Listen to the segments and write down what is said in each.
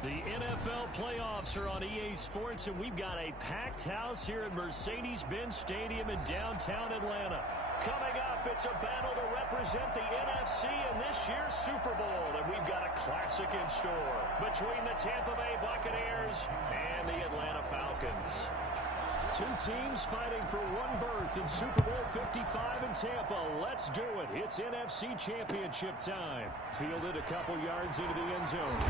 The NFL playoffs are on EA Sports, and we've got a packed house here at Mercedes-Benz Stadium in downtown Atlanta. Coming up, it's a battle to represent the NFC in this year's Super Bowl, and we've got a classic in store between the Tampa Bay Buccaneers and the Atlanta Falcons. Two teams fighting for one berth in Super Bowl 55 in Tampa. Let's do it. It's NFC Championship time. Fielded a couple yards into the end zone.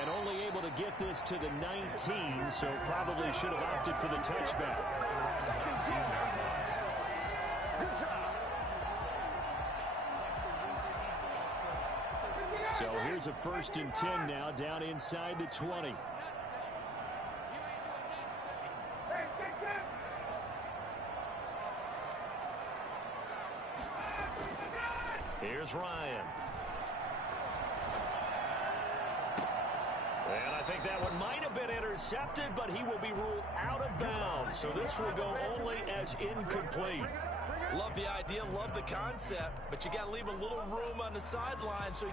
And only able to get this to the 19, so probably should have opted for the touchback. So here's a 1st and 10 now down inside the 20. Here's Ryan. And I think that one might have been intercepted, but he will be ruled out of bounds. So this will go only as incomplete. Love the idea, love the concept, but you got to leave a little room on the sideline so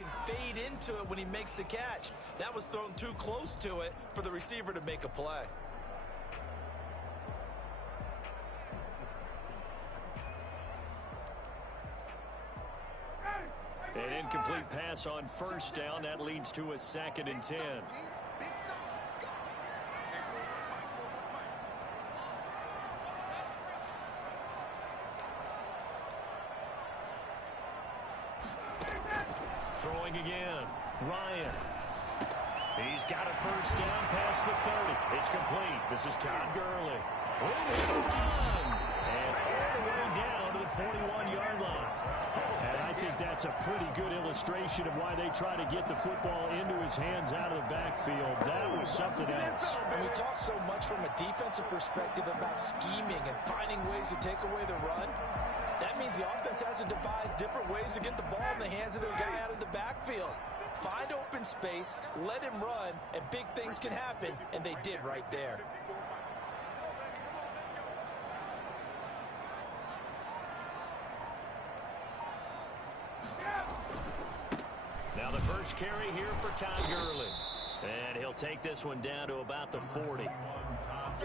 can fade into it when he makes the catch. That was thrown too close to it for the receiver to make a play. An incomplete pass on 1st down. That leads to a 2nd and 10. Throwing again. Ryan. He's got a 1st down past the 30. It's complete. This is Todd Gurley. Run! And all the way down to the 41-yard line. And I think that's a pretty good illustration of why they try to get the football into his hands out of the backfield. That was something else. And we talk so much from a defensive perspective about scheming and finding ways to take away the run. That means the offense has to devise different ways to get the ball in the hands of their guy out of the backfield. Find open space, let him run, and big things can happen, and they did right there. Now the first carry here for Todd Gurley. And he'll take this one down to about the 40.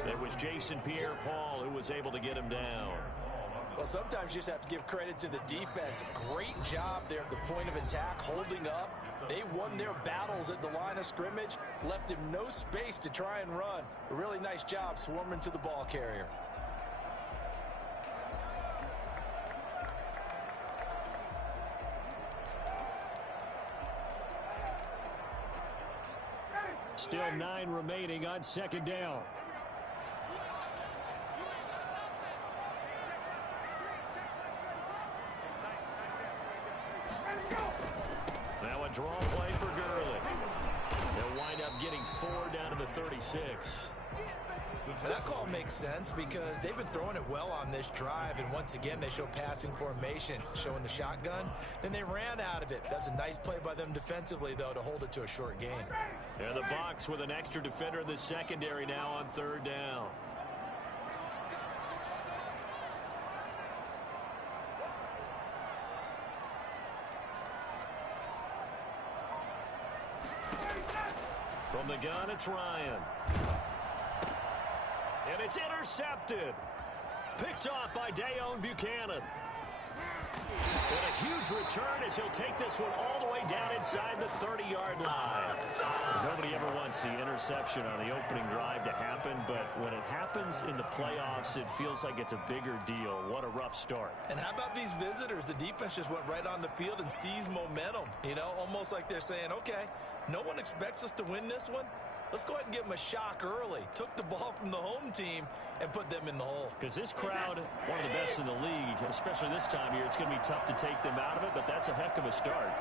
It was Jason Pierre-Paul who was able to get him down. Well, sometimes you just have to give credit to the defense. Great job there at the point of attack, holding up. They won their battles at the line of scrimmage, left him no space to try and run. A really nice job swarming to the ball carrier. Still 9 remaining on second down. Now a draw play for Gurley. They'll wind up getting 4 down to the 36. Now that call makes sense because they've been throwing it well on this drive, and once again they show passing formation, showing the shotgun. Then they ran out of it. That's a nice play by them defensively, though, to hold it to a short gain. And the Bucs with an extra defender in the secondary now on third down. From the gun, it's Ryan. And it's intercepted. Picked off by Deone Bucannon. And a huge return as he'll take this one all the way down inside the 30-yard line. Nobody ever wants the interception on the opening drive to happen, but when it happens in the playoffs, it feels like it's a bigger deal. What a rough start. And how about these visitors? The defense just went right on the field and seized momentum. You know, almost like they're saying, okay, no one expects us to win this one. Let's go ahead and give them a shock early. Took the ball from the home team and put them in the hole. Because this crowd, one of the best in the league, especially this time of year, it's going to be tough to take them out of it, but that's a heck of a start.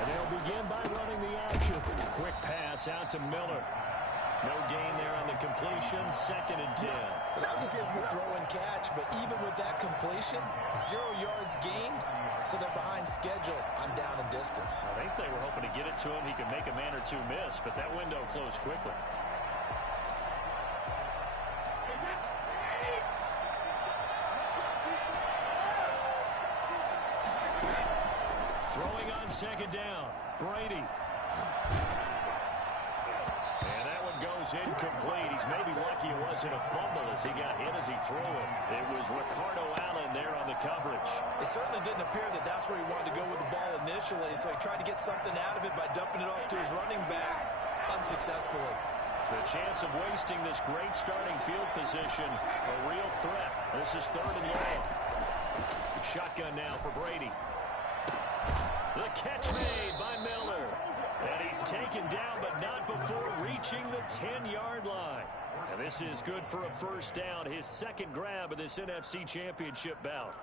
And they'll begin by running the action. Quick pass out to Miller. No gain there on the completion. 2nd and 10. Well, that was a simple throw and catch, but even with that completion, 0 yards gained, so they're behind schedule on down and distance. I think they were hoping to get it to him. He could make a man or two miss, but that window closed quickly. Throwing on 2nd down. Brady. And that one goes incomplete. He's maybe lucky it wasn't a fumble as he got hit as he threw it. It was Ricardo Allen there on the coverage. It certainly didn't appear that that's where he wanted to go with the ball initially, so he tried to get something out of it by dumping it off to his running back unsuccessfully. The chance of wasting this great starting field position, a real threat. This is 3rd and long. Shotgun now for Brady. The catch made by Miller. And he's taken down, but not before reaching the 10-yard line. And this is good for a first down, his 2nd grab of this NFC Championship bout.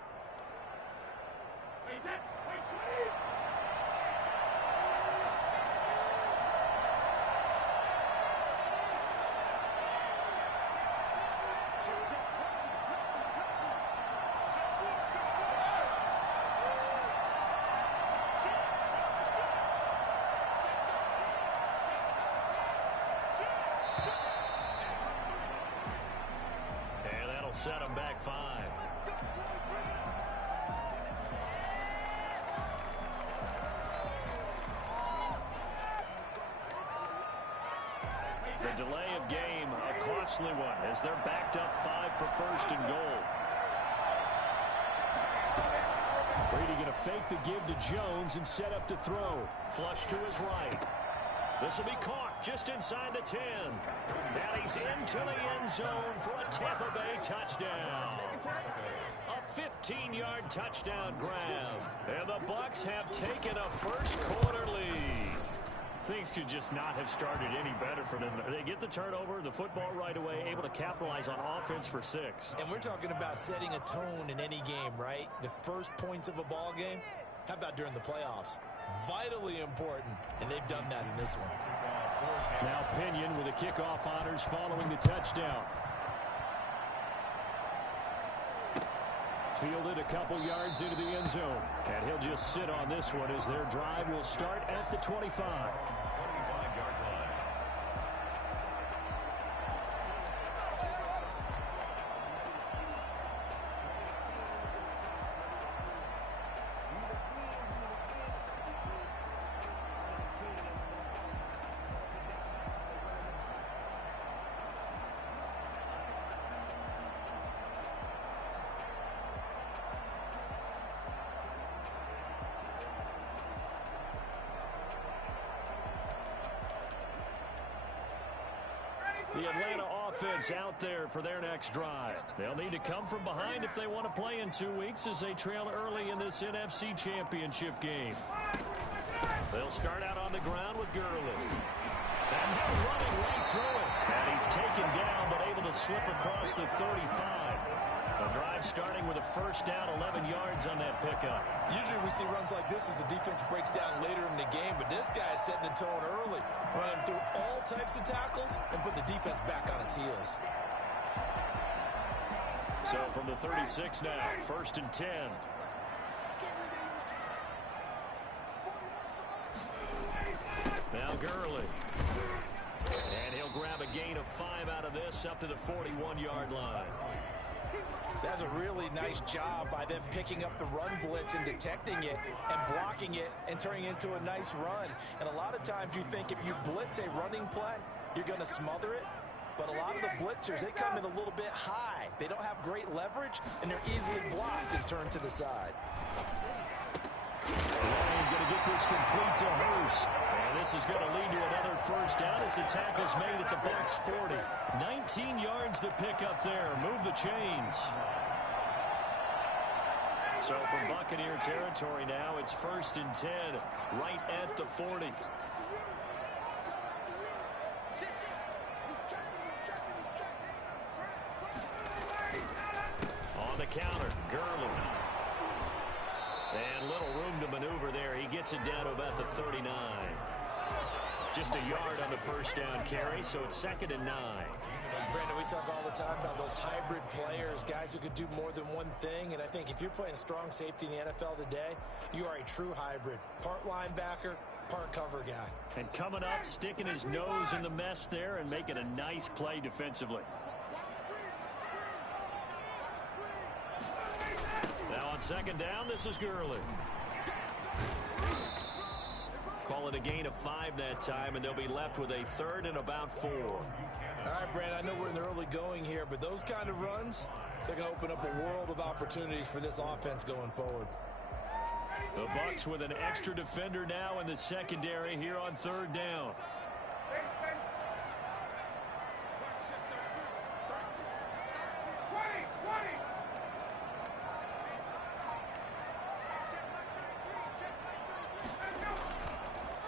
Set him back 5. The delay of game, a costly one, as they're backed up 5 for 1st and goal. Brady going to fake the give to Jones and set up to throw. Flush to his right. This will be caught just inside the 10. And he's into the end zone for a Tampa Bay touchdown. A 15-yard touchdown grab. And the Bucs have taken a first-quarter lead. Things could just not have started any better for them. They get the turnover, the football right away, able to capitalize on offense for 6. And we're talking about setting a tone in any game, right? The first points of a ball game. How about during the playoffs? Vitally important, and they've done that in this one. Now Pinion with the kickoff honors following the touchdown. Fielded a couple yards into the end zone. And he'll just sit on this one as their drive will start at the 25. The Atlanta offense out there for their next drive. They'll need to come from behind if they want to play in 2 weeks as they trail early in this NFC Championship game. They'll start out on the ground with Gurley. And they're running right through it. And he's taken down but able to slip across the 35. The drive starting with a first down, 11 yards on that pickup. Usually we see runs like this as the defense breaks down later in the game, but this guy's setting the tone early, running through all types of tackles and put the defense back on its heels. So from the 36 now, 1st and 10. Now Gurley. And he'll grab a gain of 5 out of this up to the 41-yard line. That's a really nice job by them picking up the run blitz and detecting it and blocking it and turning it into a nice run. And a lot of times you think if you blitz a running play, you're going to smother it. But a lot of the blitzers, they come in a little bit high. They don't have great leverage, and they're easily blocked and turned to the side. Going to get this complete to Hurst. And this is going to lead to another first down as the tackle's made at the Bucs 40. 19 yards to pick up there. Move the chains. So from Buccaneer territory now, it's 1st and 10, right at the 40. On the counter, Gurley. And little room to maneuver there. He gets it down to about the 39. Just a yard on the first down carry, so it's 2nd and 9. Brandon, we talk all the time about those hybrid players, guys who could do more than one thing. And I think if you're playing strong safety in the NFL today, you are a true hybrid. Part linebacker, part cover guy. And coming up, sticking his nose in the mess there and making a nice play defensively. Now on 2nd down, this is Gurley. Call it a gain of 5 that time, and they'll be left with a 3rd and about 4. All right, Brandon, I know we're in the early going here, but those kind of runs, they're going to open up a world of opportunities for this offense going forward. The Bucs with an extra defender now in the secondary here on 3rd down.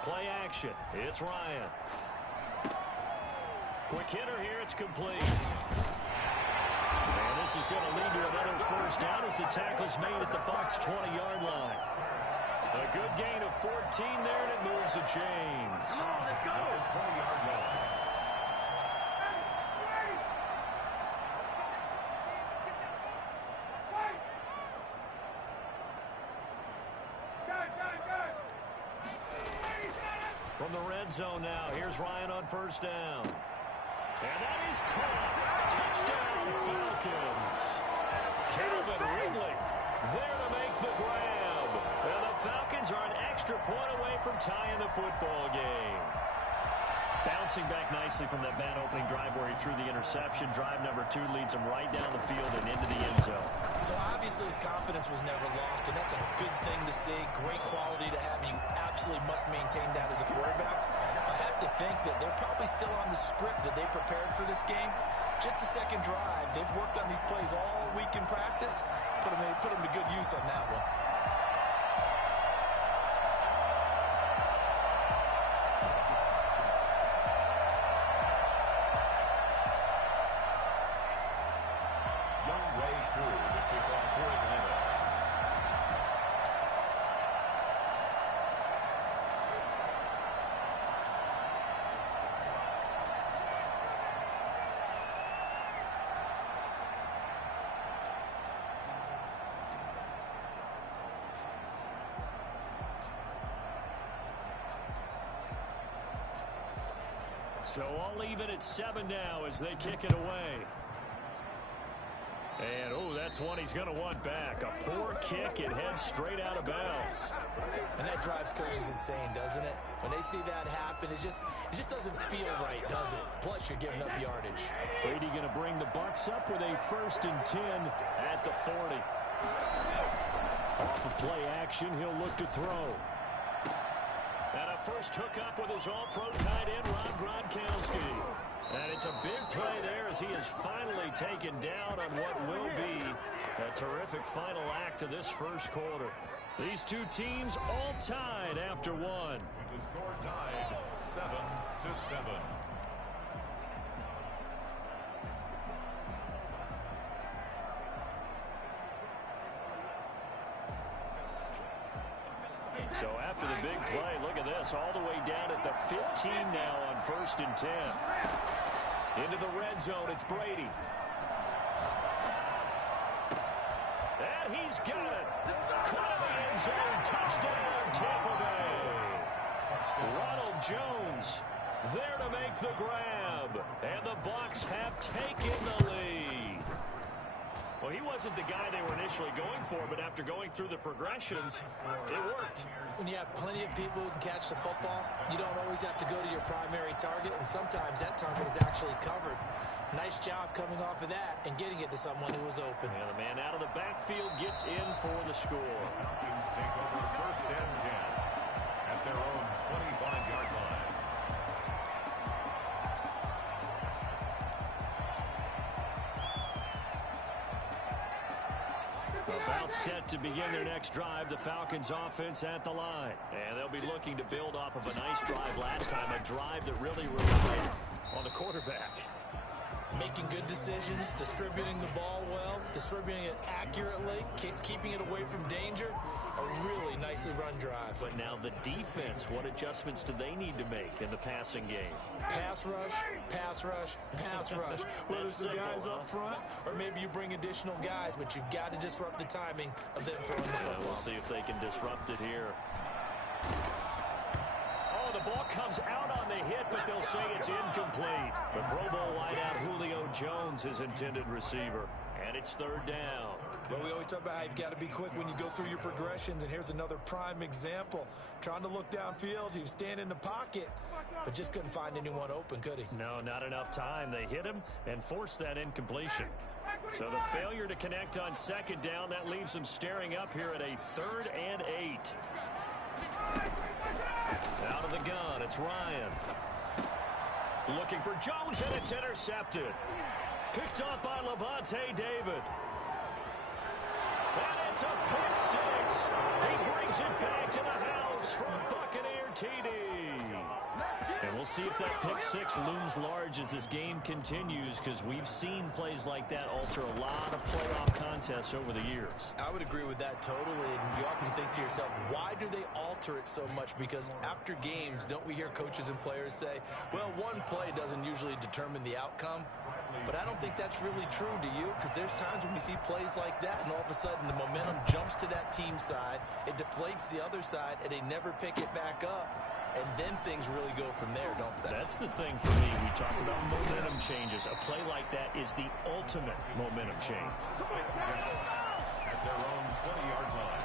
Play action. It's Ryan. Quick hitter here. It's complete. And this is going to lead to another first down as the tackle's made at the Bucs 20-yard line. A good gain of 14 there, and it moves the chains. Come on, let's go. 20-yard line. From the red zone now, here's Ryan on first down. And that is caught. Touchdown, Falcons. Calvin Ridley there to make the grab. And the Falcons are an extra point away from tying the football game. Bouncing back nicely from that bad opening drive where he threw the interception. Drive number 2 leads him right down the field and into the end zone. So obviously his confidence was never lost, and that's a good thing to see. Great quality to have, and you absolutely must maintain that as a quarterback. I have to think that they're probably still on the script that they prepared for this game. Just the second drive. They've worked on these plays all week in practice. Put them to good use on that one. So I'll leave it at 7 now as they kick it away. And, oh, that's one he's going to want back. A poor kick. It heads straight out of bounds. And that drives coaches insane, doesn't it? When they see that happen, it just doesn't feel right, does it? Plus, you're giving up yardage. Brady going to bring the Bucs up with a 1st and 10 at the 40. Off of play action, he'll look to throw. And a first hookup with his all-pro tight end, Rob Gronkowski. And it's a big play there as he is finally taken down on what will be a terrific final act of this first quarter. These two teams all tied after one. The score tied 7-7. So after the big play, look at this, all the way down at the 15 now on 1st and 10. Into the red zone, it's Brady. And he's got it. Caught in the end zone, touchdown, Tampa Bay. Ronald Jones there to make the grab. And the Bucs have taken the lead. Well, he wasn't the guy they were initially going for, but after going through the progressions, it worked. When you have plenty of people who can catch the football, you don't always have to go to your primary target, and sometimes that target is actually covered. Nice job coming off of that and getting it to someone who was open. And the man out of the backfield gets in for the score. Falcons take over 1st and 10 at their own 25-yard line. About set to begin their next drive, the Falcons offense at the line. And they'll be looking to build off of a nice drive last time, a drive that really relied on the quarterback. Making good decisions, distributing the ball well, distributing it accurately, keeping it away from danger. A really nicely run drive. But now the defense, what adjustments do they need to make in the passing game? Pass rush, pass rush, pass rush. Whether it's the guys up front or maybe you bring additional guys, but you've got to disrupt the timing of them throwing the football. We'll see if they can disrupt it here. Oh, the ball comes out on the hit, but they'll say it's incomplete. The Pro Bowl wideout Julio Jones is intended receiver. And it's 3rd down. Well, we always talk about how you've got to be quick when you go through your progressions, and here's another prime example. Trying to look downfield, he was standing in the pocket, but just couldn't find anyone open, could he? No, not enough time. They hit him and forced that incompletion. So the failure to connect on 2nd down, that leaves them staring up here at a 3rd and 8. Out of the gun, it's Ryan. Looking for Jones, and it's intercepted. Picked up by Lavonte David. And it's a pick 6. He brings it back to the house for a Buccaneer TD. And we'll see if that pick 6 looms large as this game continues, because we've seen plays like that alter a lot of playoff contests over the years. I would agree with that totally, and you often think to yourself, why do they alter it so much? Because after games, don't we hear coaches and players say, well, one play doesn't usually determine the outcome? But I don't think that's really true, do you? Because there's times when we see plays like that, and all of a sudden the momentum jumps to that team side, it deflates the other side, and they never pick it back up. And then things really go from there, don't they? That's the thing for me. We talk about momentum changes. A play like that is the ultimate momentum change. At their own 20-yard line.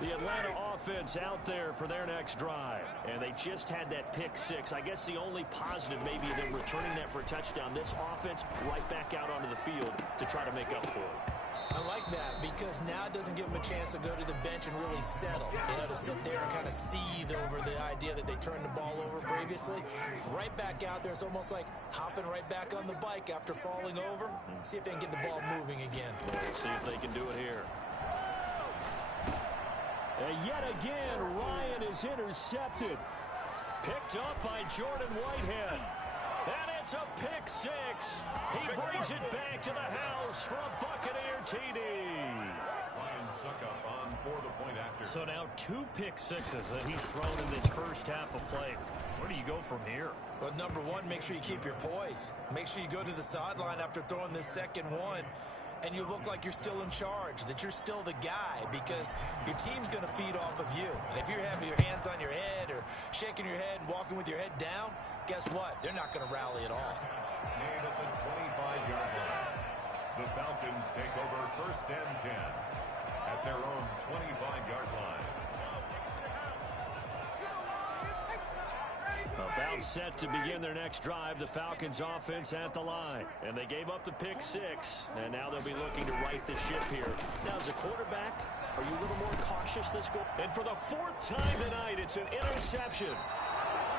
The Atlanta offense out there for their next drive. And they just had that pick 6. I guess the only positive maybe them returning that for a touchdown. This offense right back out onto the field to try to make up for it. I like that because now it doesn't give them a chance to go to the bench and really settle. To sit there and kind of seethe over the idea that they turned the ball over previously. Right back out there, it's almost like hopping right back on the bike after falling over. See if they can get the ball moving again. We'll see if they can do it here. And yet again, Ryan is intercepted. Picked up by Jordan Whitehead. And it's a pick 6. He brings it back to the house for a Buccaneer TD. Ryan Succop on for the point after. So now 2 pick 6s that he's thrown in this first half of play. Where do you go from here? Well, number one, make sure you keep your poise. Make sure you go to the sideline after throwing this second one, and you look like you're still in charge, that you're still the guy, because your team's going to feed off of you. And if you're having your hands on your head or shaking your head and walking with your head down, guess what? They're not going to rally at all. Made at the 25-yard line. The Falcons take over 1st and 10 at their own 25-yard line. About About set to begin their next drive, the Falcons offense at the line. And they gave up the pick 6, and now they'll be looking to right the ship here. Now, as a quarterback, are you a little more cautious this goal? And for the 4th time tonight, it's an interception.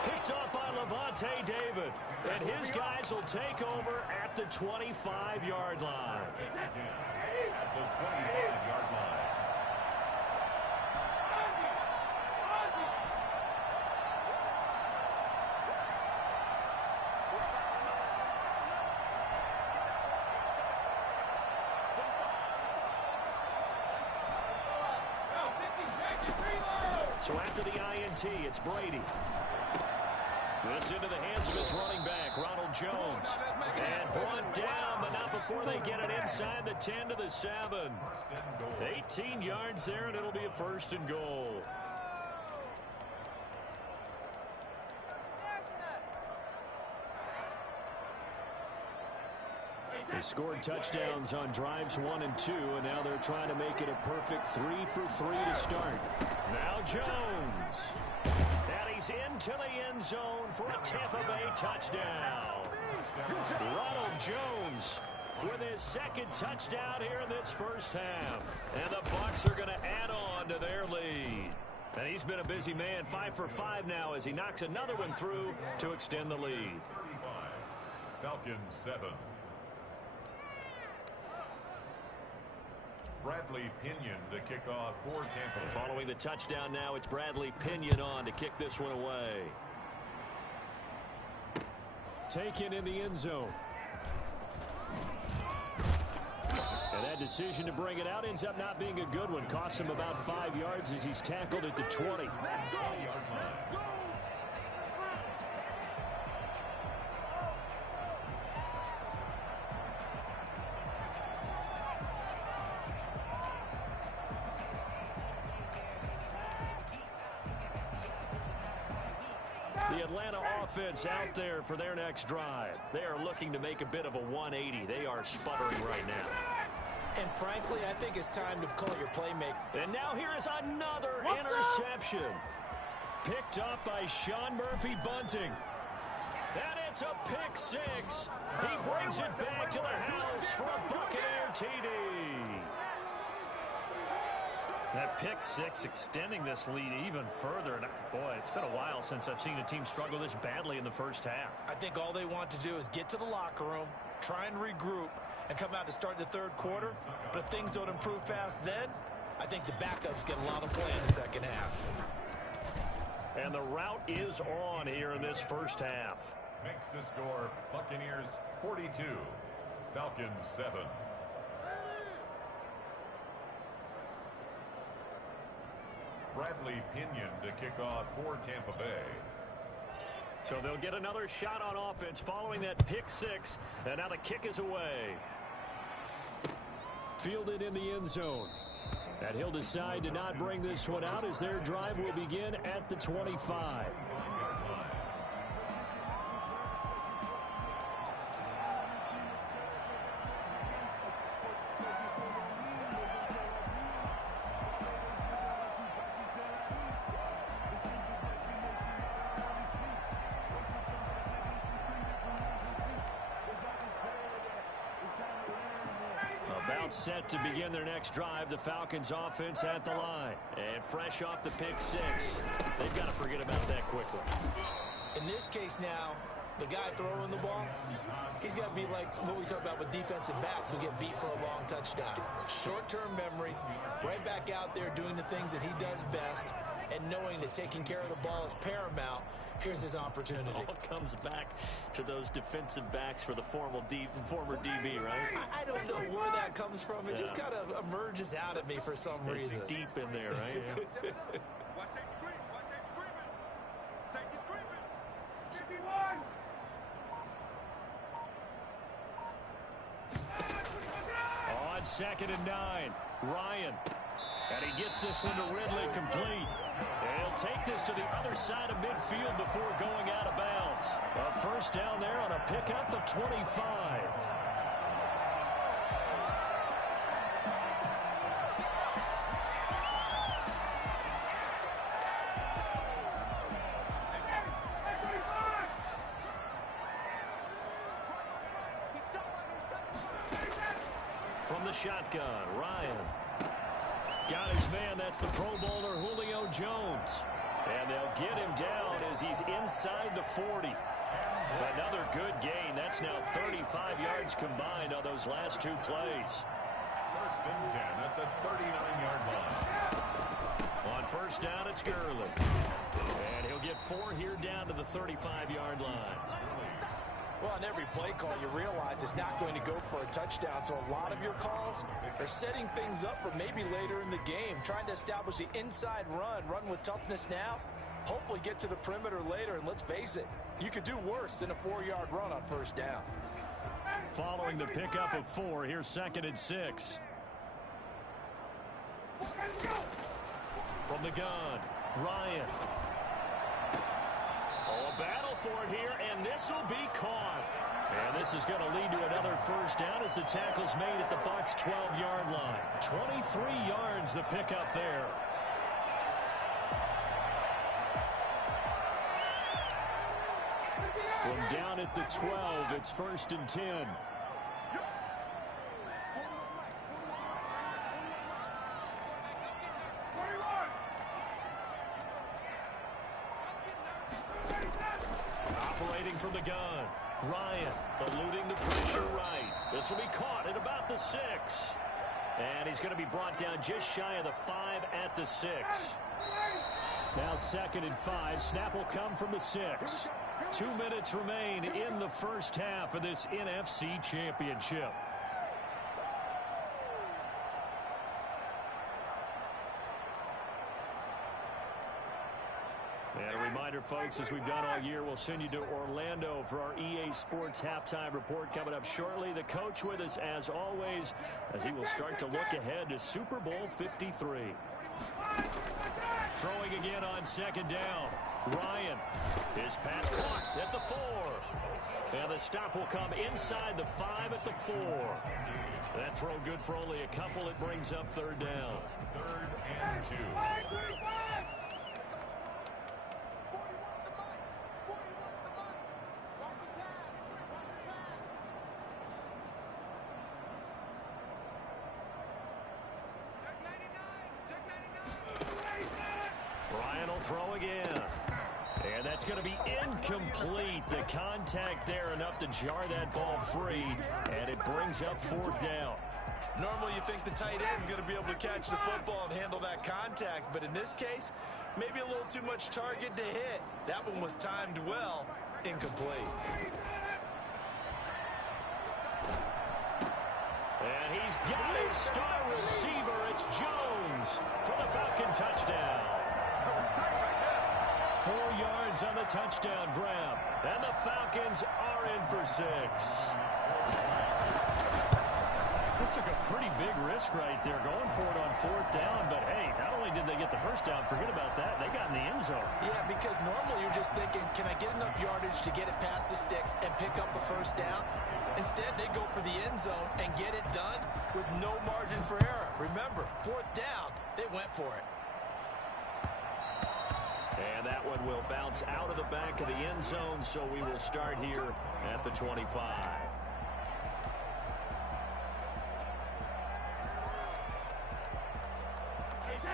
Picked up by Levante David. And his guys will take over at the 25-yard line. At the 25-yard line. So after the INT, it's Brady. This into the hands of his running back, Ronald Jones. And brought down, but not before they get it inside the 10 to the 7. 18 yards there, and it'll be a 1st and goal. They scored touchdowns on drives 1 and 2, and now they're trying to make it a perfect 3 for 3 to start. Now Jones. And he's into the end zone for a Tampa Bay touchdown. Ronald Jones with his 2nd touchdown here in this first half. And the Bucs are going to add on to their lead. And he's been a busy man, 5 for 5 now as he knocks another one through to extend the lead. 35. Falcons 7. Bradley Pinion to kick off for Tampa. Following the touchdown now, it's Bradley Pinion on to kick this one away. Taken in the end zone. And that decision to bring it out ends up not being a good one. Cost him about 5 yards as he's tackled at the 20. The Atlanta offense out there for their next drive. They are looking to make a bit of a 180. They are sputtering right now. And frankly, I think it's time to call your playmaker. And now here is another interception. Picked up by Sean Murphy Bunting. And it's a pick 6. He brings it back to the house for a Buccaneer TD. That pick 6 extending this lead even further. And boy, it's been a while since I've seen a team struggle this badly in the first half. I think all they want to do is get to the locker room, try and regroup, and come out to start the 3rd quarter. But if things don't improve fast then, I think the backups get a lot of play in the 2nd half. And the route is on here in this first half. Makes the score Buccaneers 42, Falcons 7. Bradley Pinion to kick off for Tampa Bay. So they'll get another shot on offense following that pick 6. And now the kick is away. Fielded in the end zone. And he'll decide to not bring this one out as their drive will begin at the 25. Set to begin their next drive, the Falcons offense at the line. And fresh off the pick 6. They've got to forget about that quickly. In this case now, the guy throwing the ball, he's got to be like what we talk about with defensive backs who get beat for a long touchdown. Short-term memory, right back out there doing the things that he does best, and knowing that taking care of the ball is paramount. Here's his opportunity. All comes back to those defensive backs for the former DB, right? I don't know where that comes from. It just kind of emerges out of me for some reason. It's deep in there, right? Yeah. On 2nd and 9, Ryan. And he gets this one to Ridley complete. And he'll take this to the other side of midfield before going out of bounds. A first down there on a pickup of 25. From the shotgun, Ryan. Got his man. That's the Pro Bowler, Julio Jones. And they'll get him down as he's inside the 40. Another good gain. That's now 35 yards combined on those last two plays. First and 10 at the 39-yard line. On first down, it's Gurley. And he'll get 4 here down to the 35-yard line. Well, on every play call, you realize it's not going to go for a touchdown. So a lot of your calls are setting things up for maybe later in the game, trying to establish the inside run with toughness now, hopefully get to the perimeter later. And let's face it, you could do worse than a 4-yard run on first down. Following the pickup of 4, here's 2nd and 6. From the gun, Ryan. Oh, a battle for it here, and this will be caught. And this is going to lead to another first down as the tackle's made at the Bucs' 12-yard line. 23 yards the pickup there. From down at the 12, it's 1st and 10. Operating from the gun, Ryan eluding the pressure right. This will be caught at about the 6. And he's going to be brought down just shy of the 5 at the 6. Now 2nd and 5. Snap will come from the 6. 2 minutes remain in the first half of this NFC Championship. And a reminder, folks, as we've done all year, we'll send you to Orlando for our EA Sports halftime report coming up shortly. The coach with us, as always, as he will start to look ahead to Super Bowl 53. Throwing again on 2nd down. Ryan. His pass caught at the 4. And the stop will come inside the 5 at the 4. That throw good for only a couple. It brings up 3rd down. 3rd and 2. Ryan will throw again. And that's going to be incomplete. The contact there enough to jar that ball free. And it brings up 4th down. Normally you think the tight end's going to be able to catch the football and handle that contact. But in this case, maybe a little too much target to hit. That one was timed well. Incomplete. And he's got his star receiver. It's Jones for the Falcon touchdown. 4 yards on the touchdown grab. And the Falcons are in for 6. That took a pretty big risk right there, going for it on 4th down. But, hey, not only did they get the first down, forget about that, they got in the end zone. Yeah, because normally you're just thinking, can I get enough yardage to get it past the sticks and pick up a first down? Instead, they go for the end zone and get it done with no margin for error. Remember, 4th down, they went for it. And that one will bounce out of the back of the end zone, so we will start here at the 25.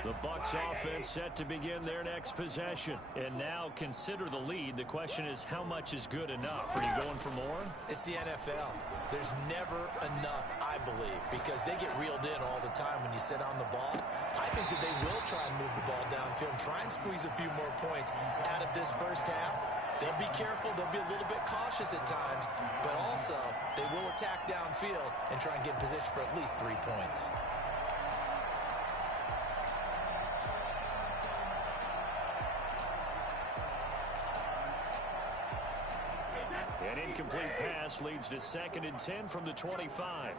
The Bucs offense set to begin their next possession. And now consider the lead. The question is, how much is good enough? Are you going for more? It's the NFL. There's never enough, I believe, because they get reeled in all the time when you sit on the ball. I think that they will try and move the ball downfield and try and squeeze a few more points out of this first half. They'll be careful. They'll be a little bit cautious at times, but also they will attack downfield and try and get in position for at least 3 points. An incomplete pass leads to 2nd and 10 from the 25.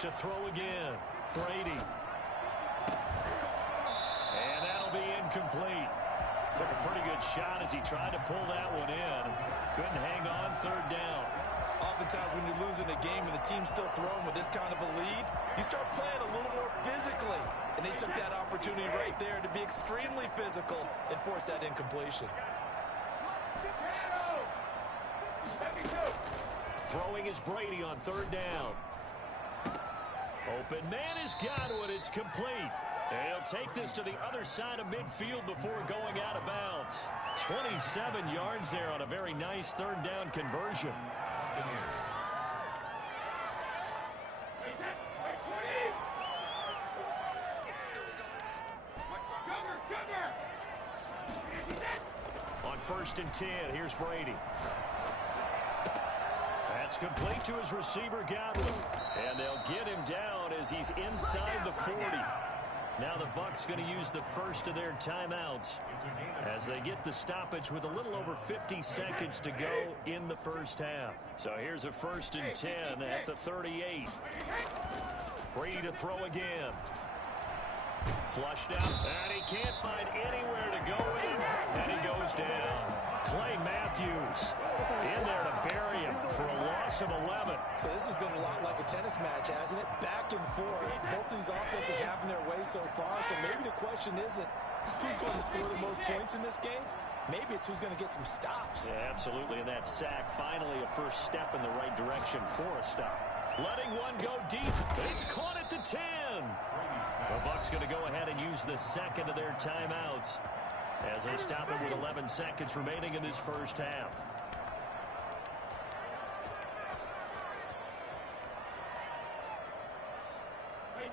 To throw again, Brady. And that'll be incomplete. Took a pretty good shot as he tried to pull that one in. Couldn't hang on, 3rd down. Oftentimes when you're losing a game and the team's still throwing with this kind of a lead, you start playing a little more physically. And they took that opportunity right there to be extremely physical and force that incompletion. Throwing is Brady on third down. Open man has got one. It's complete. And he'll take this to the other side of midfield before going out of bounds. 27 yards there on a very nice third down conversion. On 1st and 10, here's Brady. That's complete to his receiver, Godwin. And they'll get him down as he's inside the 40. Now the Bucs going to use the first of their timeouts as they get the stoppage with a little over 50 seconds to go in the first half. So here's a 1st and 10 at the 38. Brady to throw again. Flushed out, and he can't find anywhere to go with it, and he goes down. Clay Matthews in there to bury him for a loss of 11. So this has been a lot like a tennis match, hasn't it? Back and forth. Both of these offenses having their way so far, so maybe the question isn't who's going to score the most points in this game. Maybe it's who's going to get some stops. Yeah, absolutely, and that sack finally a first step in the right direction for a stop. Letting one go deep, but it's caught at the 10. The Bucs going to go ahead and use the second of their timeouts as they stop it with 11 seconds remaining in this first half.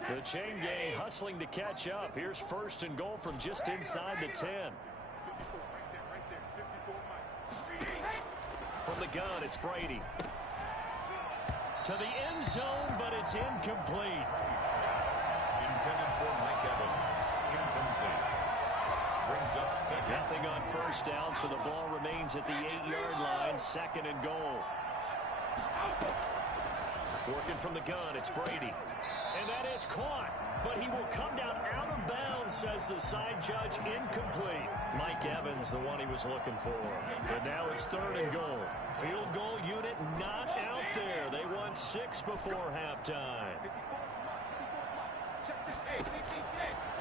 The chain gang hustling to catch up. Here's 1st and goal from just inside the 10. From the gun, it's Brady. To the end zone, but it's incomplete. Intended for Mike Evans. Incomplete. Brings up second. Nothing on 1st down, so the ball remains at the 8-yard line. 2nd and goal. Working from the gun, it's Brady. And that is caught. But he will come down out of bounds, says the side judge. Incomplete. Mike Evans, the one he was looking for. But now it's 3rd and goal. Field goal unit not out there. They won 6 before halftime.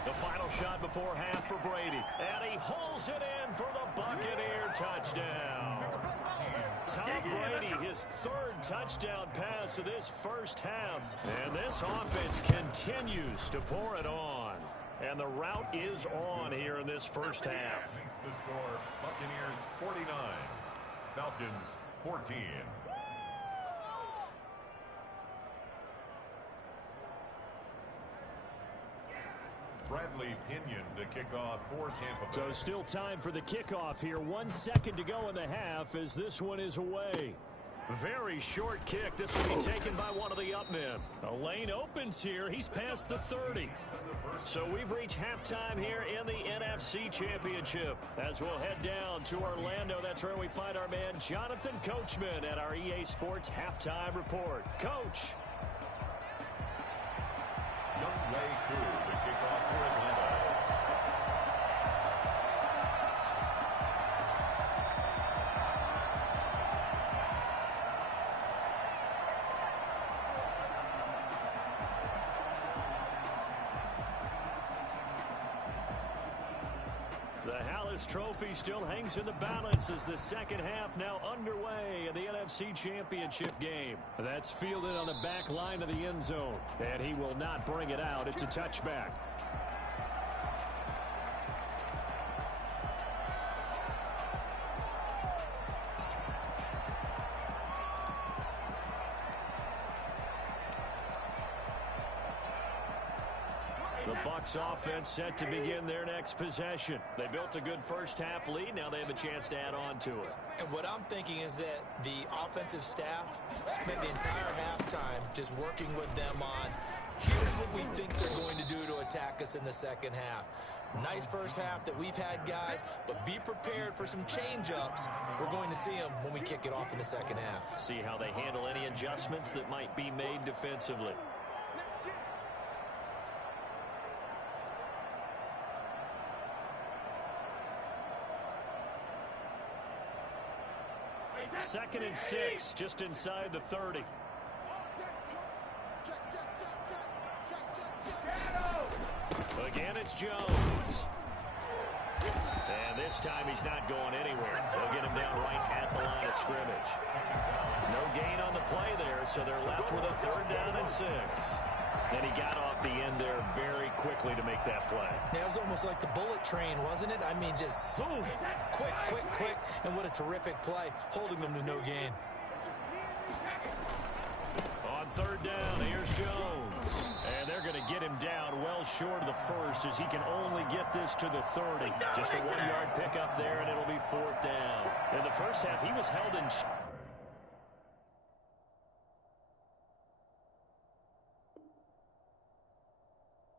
The final shot before half for Brady. And he hauls it in for the Buccaneer touchdown. Tom Brady, his 3rd touchdown pass of this first half. And this offense continues to pour it on. And the route is on here in this first half. Makes the score Buccaneers 49, Falcons 14. Bradley Pinion to kick off for Tampa Bay. So still time for the kickoff here. 1 second to go in the half as this one is away. Very short kick. This will be taken by one of the up men. A lane opens here. He's past the 30. So we've reached halftime here in the NFC Championship. As we'll head down to Orlando, that's where we find our man Jonathan Coachman at our EA Sports Halftime Report. Coach. Younghoe Koo to kick off for Atlanta. The Hallis Trophy still hangs in the balance as the second half now underway in the NFC Championship game. That's fielded on the back line of the end zone, and he will not bring it out. It's a touchback. The Bucs offense set to begin their next possession. They built a good first half lead. Now they have a chance to add on to it. And what I'm thinking is that the offensive staff spent the entire halftime just working with them on, here's what we think they're going to do to attack us in the second half. Nice first half that we've had, guys, but be prepared for some change-ups. We're going to see them when we kick it off in the second half. See how they handle any adjustments that might be made defensively. Second and 6, just inside the 30. Again, it's Jones. And this time he's not going anywhere. They'll get him down right at the line of scrimmage. No gain on the play there, so they're left with a 3rd down and 6. And he got off the end there very quickly to make that play. Yeah, it was almost like the bullet train, wasn't it? I mean, just zoom, quick, quick, quick, and what a terrific play, holding them to no gain. On 3rd down, here's Jones. And they're going to get him down well short of the 1st as he can only get this to the 30. Just a 1-yard pickup there, and it'll be 4th down. In the first half, he was held in